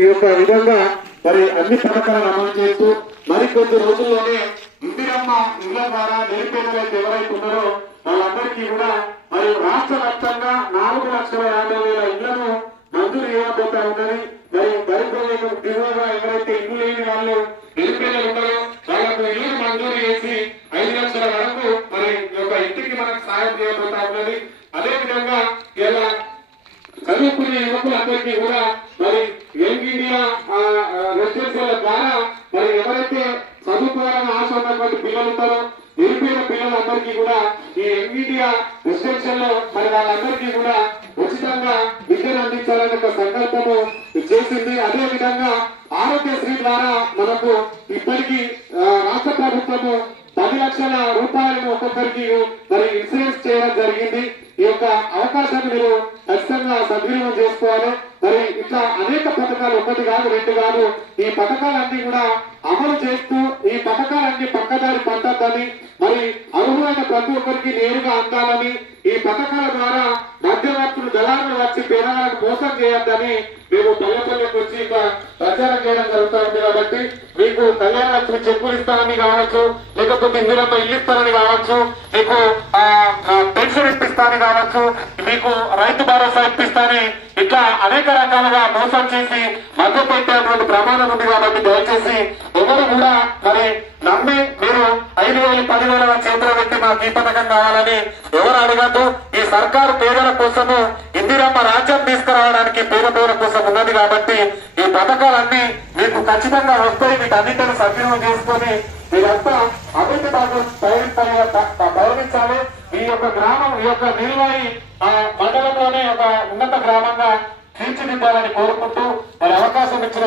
ఈ యొక్క విధంగా మరి అన్ని పథకాలను అమలు చేస్తూ మరికొద్ది రోజుల్లోనే ఇందిరమ్మ ఇళ్ళ ద్వారా నిరుపేదలైతే ఎవరైతే ఉన్నారో వాళ్ళందరికీ కూడా మరి రాష్ట్ర వ్యాప్తంగా నాలుగు లక్షల యాభై వేల ఇళ్ళను మంజూరు చేయబోతా ఉందని మరి దరిద్రులకు దిగువగా ఎవరైతే ఇల్లు లేని వాళ్ళు నిరుపేదలు ఉన్నారో వాళ్ళకు ఇల్లు మంజూరు చేసి ఐదు లక్షల వరకు మరి యొక్క ఇంటికి మనకు సాయం చేయబోతా ఉన్నది. అదే విధంగా ఇలా చదువుకునే యువకులందరికీ కూడా రెసిడెన్షియల్ ద్వారా మరి ఎవరైతే చదువుకోవాలని ఆశ ఉన్నటువంటి పిల్లలు ఉంటారో నిరుపేద పిల్లలందరికీ కూడా ఈ యంగ్ రెసిడెన్షియల్లో మరి వాళ్ళందరికీ కూడా ఉచితంగా విద్యను అందించాలనే ఒక సంకల్పము చేసింది. అదే విధంగా ఆరోగ్యశ్రీ ద్వారా మనకు ఇప్పటికీ రాష్ట్ర ప్రభుత్వము పది లక్షల రూపాయలను ఒక్కొక్కరికి మరి ఇన్సూరెన్స్ చేయడం జరిగింది. ఈ యొక్క అవకాశాన్ని మీరు ఖచ్చితంగా సద్వినియోగం చేసుకోవాలి. ఇట్లా అనేక పథకాలు ఒకటి కాదు రెండు కాదు. ఈ పథకాలన్నీ కూడా అమలు చేస్తూ ఈ పథకాలన్నీ పక్కదారి పట్టద్దని మరి అర్హులైన ప్రతి ఒక్కరికి నేరుగా అందాలని ఈ పథకాల ద్వారా మధ్యవర్తులు దళారులు వచ్చి పేదవాళ్ళకు మోసం చేయొద్దని మేము పల్లెపల్లెకి వచ్చి ప్రచారం చేయడం జరుగుతుంది కాబట్టి మీకు కళ్యాణ లక్ష్మి చెప్పులు ఇస్తానని కావచ్చు లేకపోతే ఇందులో ఇల్లు ఇస్తానని కావచ్చు మీకు పెన్షన్ ఇప్పిస్తానని కావచ్చు మీకు రైతు భరోసా ఇప్పిస్తాని. ఇట్లా అనేక రకాలుగా మోసం చేసి మద్దతు పెట్టేటువంటి ప్రమాదం ఉంది కాబట్టి దయచేసి ఎవరు కూడా మరి నమ్మి ఐదు వేలు పదివేల చేతిలో పెట్టి మాకు ఈ పథకం కావాలని ఎవరు అడగద్దు. ఈ సర్కారు పేదల కోసము ఇందిరమ్మ రాజ్యం తీసుకురావడానికి పేద పేదల కోసం ఉన్నది కాబట్టి ఈ పథకాలన్నీ మీకు ఖచ్చితంగా వస్తాయి. వీటన్నిటిని సద్వినియోగం చేసుకొని మీరంతా అభివృద్ధి బాగా పయనించాలి. ఈ యొక్క గ్రామం ఈ యొక్క నిల్వాయి ఆ మండలంలోనే ఒక ఉన్నత గ్రామంగా తీర్చిదిద్దాలని కోరుకుంటూ మరి అవకాశం ఇచ్చిన